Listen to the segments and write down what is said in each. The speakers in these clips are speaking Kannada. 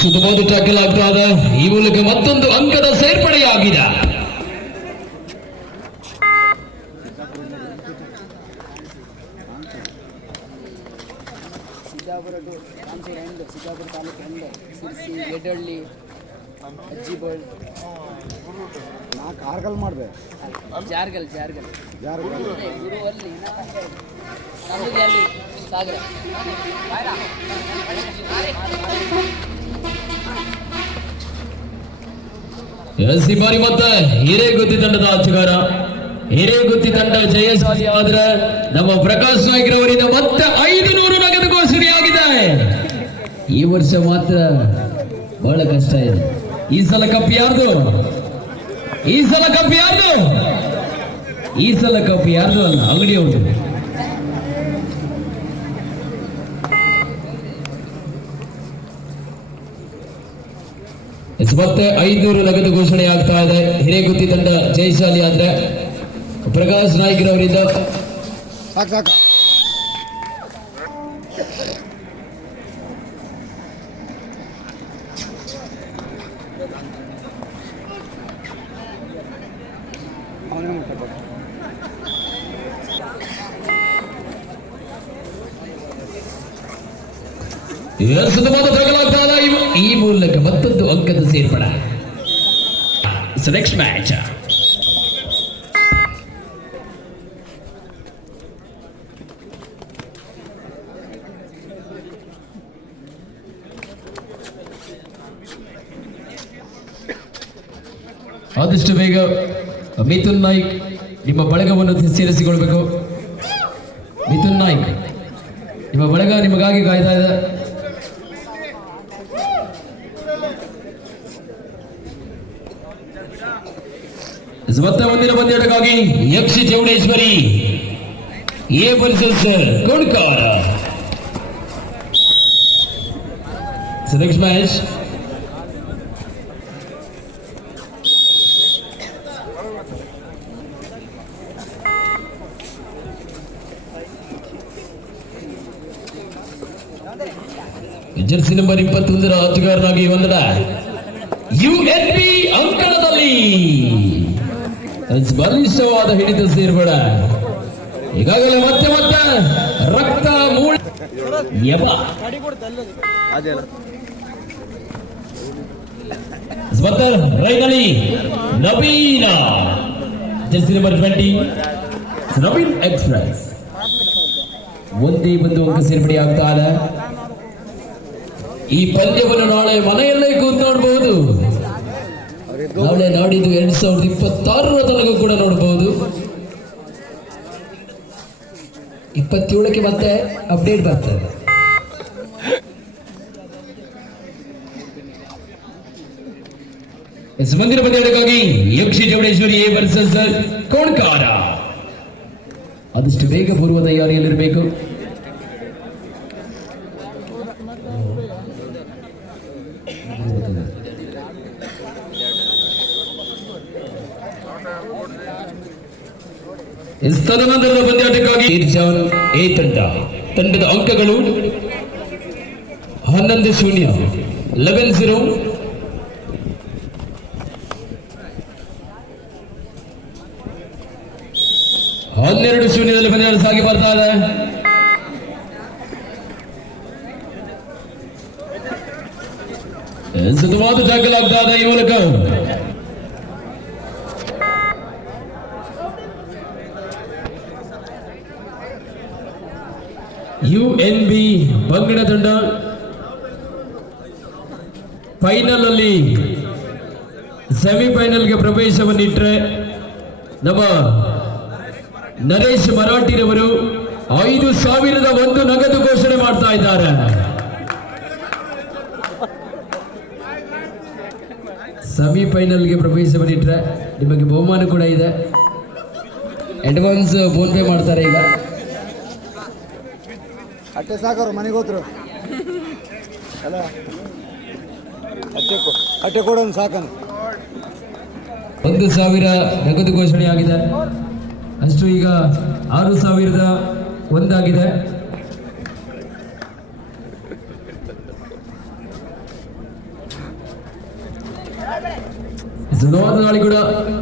ಸುಖವಾದ ಟ್ಯಾಕಲ್ ಆಗ್ತಾ ಇದೆ ಈ ಮೂಲಕ ಮತ್ತೊಂದು ಅಂಕದ ಸೇರ್ಪಡೆಯಾಗಿದೆ. ಸಿದ್ದಾಪುರ ಸಿದ್ದಾಪುರ ತಾಲೂಕು ಎಂಡ್ ಸಿರ್ಸಿ ಎಡಳ್ಳಿ ನಾ ಕಾರ್ಗಲ್ ಮಾಡಿದೆ. ಜಾರ್ಗಲ್ ಜಾರ್ಗಲ್. ಜಾರ್ಗಲ್. ಅದೇ ಗುರು ಅಲ್ಲಿ ಸಾಗರ. ಎಸ್ ಈ ಬಾರಿ ಮತ್ತೆ ಹಿರೇಗುತ್ತಿ ತಂಡದ ಆಟಗಾರ ಹಿರೇಗುತ್ತಿ ತಂಡ ಜಯಶಾಲಿ ಆದ್ರೆ ನಮ್ಮ ಪ್ರಕಾಶ್ ನಾಯ್ಕರವರಿಂದ ಮತ್ತೆ ಐದು ನೂರು ನಗದು ಘೋಷಣೆಯಾಗಿದೆ. ಈ ವರ್ಷ ಮಾತ್ರ ಬಹಳ ಕಷ್ಟ ಇದೆ. ಈ ಸಲ ಕಪ್ ಯಾರ್ದು? ಈ ಸಲ ಕಪ್ ಯಾರ್ದು? ಈ ಸಲ ಕಪ್ ಯಾರ್ದು ಅಲ್ಲ? ಅಂಗಡಿ ಅವರು ಮತ್ತೆ ಐನೂರು ನಗದು ಘೋಷಣೆ ಆಗ್ತಾ ಇದೆ. ಹಿರೇಗುತ್ತಿ ತಂಡ ಜಯಶಾಲಿ ಆದ್ರೆ ಪ್ರಕಾಶ್ ನಾಯ್ಕರವರಿಂದ ಅವನೇ ಮುಟ್ಟಬೇಕು ಇದೆ ಈ- ಈ ಮೂಲಕ ಮತ್ತೊಂದು ಅಂಕದ ಸೇರ್ಪಡೆ. ನೆಕ್ಸ್ಟ್ ಮ್ಯಾಚ್ ಆದಷ್ಟು ಬೇಗ ಮಿಥುನ್ ನಾಯ್ಕ್ ನಿಮ್ಮ ಬಳಗವನ್ನು ಸೇರಿಸಿಕೊಳ್ಬೇಕು. ಮಿಥುನ್ ನಾಯ್ಕ್, ನಿಮ್ಮ ಬಳಗ ನಿಮಗಾಗಿ ಕಾಯ್ತಾ ಇದೆ. ಮತ್ತೆ ಮುಂದಿನ F Yakshi Chowdeshwari, A versus ಕೋಡ್ಕಾರ. Next match jersey number ಇಪ್ಪತ್ತೊಂದರ ಆಟಗಾರನಾಗಿ ಒಂದಡ ಯು ಎನ್ ಪಿ ಅಂಕಣದಲ್ಲಿ. ಬಲಿಷ್ಠವಾದ ಹಿಡಿತ ಸೇರ್ಬೇಡ. ಈಗಾಗಲೇ ಮತ್ತೆ ಮತ್ತೆ ರಕ್ತ ಮೂಳೆ. ರೈನಲ್ಲಿ ನವೀನ. Jersey number twenty Naveen express ಒಂದೇ ಒಂದು ಅಂಕ ಸೇರ್ಪಡೆ ಆಗ್ತಾ ಇದೆ ಈ ಪಂದ್ಯವನ್ನು ನಾಳೆ ಮನೆಯಲ್ಲೇ ಕೂತು ನೋಡಬಹುದು ನಾಳೆ ನಾಡಿದ್ದು ಎರಡ್ ಸಾವಿರದ ಇಪ್ಪತ್ತಾರರ ತನಕ ಕೂಡ ನೋಡಬಹುದು ಇಪ್ಪತ್ತೇಳಕ್ಕೆ ಮತ್ತೆ ಅಪ್ಡೇಟ್ ಬರ್ತದೆ. ಮುಂದಿನ ಪಂದ್ಯಗಳಿಗಾಗಿ ಯಕ್ಷಿ ಚೌಡೇಶ್ವರಿ ಎ ವರ್ಸಸ್ ಕೋಣ್ಕಾರ ಆದಷ್ಟು ಬೇಗ ಪೂರ್ವ ತಯಾರಿಯಲ್ಲಿರಬೇಕು ತದನಂತರದ ಪಂದ್ಯಾಟಕ್ಕಾಗಿ ಎ ತಂಡ. ತಂಡದ ಅಂಕಗಳು ಹನ್ನೊಂದು ಶೂನ್ಯ. ಲೆವೆನ್ ಜೀರೋ ಹನ್ನೆರಡು ಶೂನ್ಯದಲ್ಲಿ ಪಂದ್ಯ ಸಾಗಿ ಬರ್ತಾ ಇದೆ. ಸುಧವಾದ ಆಗ್ತಾ ಇದೆ ಈ ಮೂಲಕ. ಯು ಎನ್ ಬಿ ಬಂಗಡ ತಂಡ ಫೈನಲ್ ಅಲ್ಲಿ ಸೆಮಿಫೈನಲ್ಗೆ ಪ್ರವೇಶವನ್ನಿಟ್ರೆ ನಮ್ಮ ನರೇಶ್ ಮರಾಠಿರವರು ಐದು ಸಾವಿರದ ಒಂದು ನಗದು ಘೋಷಣೆ ಮಾಡ್ತಾ ಇದ್ದಾರೆ. ಸೆಮಿಫೈನಲ್ಗೆ ಮಾಡಿಟ್ರೆ ನಿಮಗೆ ಬಹುಮಾನ ಕೂಡ ಇದೆ. ಅಡ್ವಾನ್ಸ್ ಫೋನ್ ಪೇ ಮಾಡ್ತಾರೆ ಈಗ. ಅಟ್ಟೆ ಸಾಕವ್ರು ಮನೆಗೆ ಹೋದ್ರು. ಅಲ್ಲ ಅಟ್ಟೆ ಅಟ್ಟೆ ಕೊಡೋನು ಸಾಕನು. ಒಂದು ಸಾವಿರ ನಗದು ಘೋಷಣೆ ಆಗಿದೆ. ಅಷ್ಟು ಈಗ ಆರು ಸಾವಿರದ ಒಂದಾಗಿದೆ. ಸುಧಾರಣಾಳಿ ಕೂಡ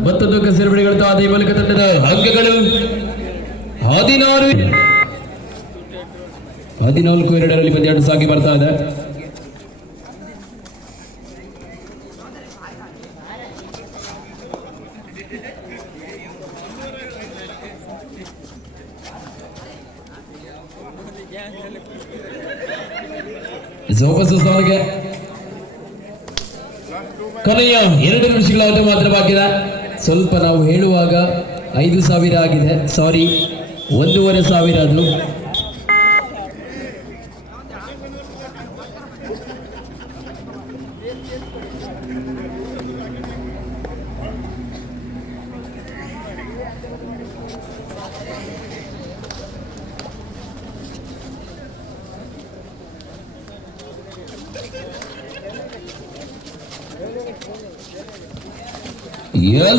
ಮತ್ತೊಂದು ಕಸರು ಬಿಡಿಗಳು ಅದೇ ಮೂಲಕ ತಂಡದ ಅಂಕಗಳು ಹದಿನಾರು ಹದಿನಾಲ್ಕು, ಎರಡರಲ್ಲಿ ಪಂದ್ಯಾಟ ಸಾಗಿ ಬರ್ತಾ ಇದೆ. ವಾಪಸ್ ಅವನಿಗೆ ಕೊನೆಯ ಎರಡು ನಿಮಿಷಗಳ ಆಟ ಮಾತ್ರ ಬಾಕಿ ಇದೆ ಸ್ವಲ್ಪ ನಾವು ಹೇಳುವಾಗ ಐದು ಸಾವಿರ ಆಗಿದೆ. ಸಾರಿ ಒಂದೂವರೆ ಸಾವಿರ ಅದು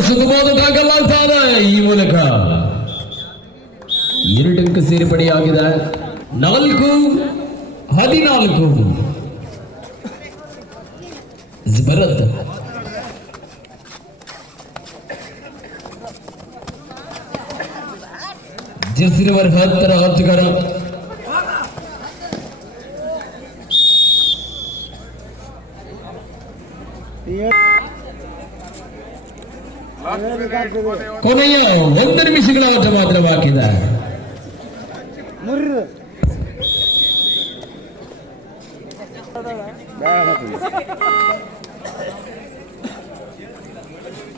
ಸುಗಮವಾದ ಟ್ಯಾಕಲ್ ಆಗ್ತಾ ಇದೆ ಈ ಮೂಲಕ. ಎರಡು ಅಂಕ ಸೇರ್ಪಡೆಯಾಗಿದೆ. ನಾಲ್ಕು, ಹದಿನಾಲ್ಕು. ಭರತ್. ಜರ್ಸಿ ನಂಬರ್ ಹತ್ತರ ಆಟಗಾರ ಕೊನೆಯ ಒಂದು ನಿಮಿಷಗಳ ಆಟ ಮಾತ್ರ ಬಾಕಿ ಇದೆ. ಮುರ್ರು.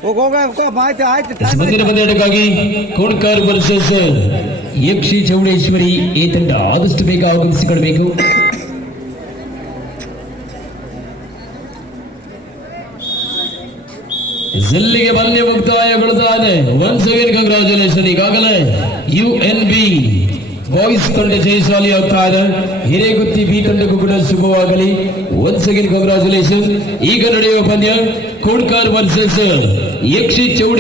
ಹೋಗ ಹೋಗ ಹೋಗ ಆಯ್ತು ಆಯ್ತು time ಮುಂದಿನ ಪಂದ್ಯಾಟಕ್ಕಾಗಿ ಕೋಣ್ಕಾರ್ ವರ್ಸಸ್ ಯಕ್ಷಿ ಚೌಡೇಶ್ವರಿ ಈ ತಂಡ ಆದಷ್ಟು ಬೇಗ ಆಗಮಿಸಿಕೊಳ್ಬೇಕು ಜಲ್ಲಿಗೆ ಪಂದ್ಯ ಮುಕ್ತಾಯಗೊಳ್ತಾನೆ ಒನ್ಸ್ ಅಗೇನ್ ಕಂಗ್ರಾಚುಲೇಷನ್ ಈಗಾಗಲೇ ಯು ಎನ್ ಬಿ ಬಾಯ್ಸ್ ತಂಡ ಜಯಶಾಲಿ ಆಗ್ತಾ ಹಿರೇಗುತ್ತಿ ಬಿ ತಂಡಕ್ಕೂ ಕೂಡ ಶುಭವಾಗಲಿ. ಒನ್ಸ್ ಅಗೇನ್ ಕಂಗ್ರಾಚುಲೇಷನ್ ಈಗ ನಡೆಯುವ ಪಂದ್ಯ ಕೋಡ್ಕಾರ್ ವರ್ಸಸ್ ಯಕ್ಷಿ ಚೌಡ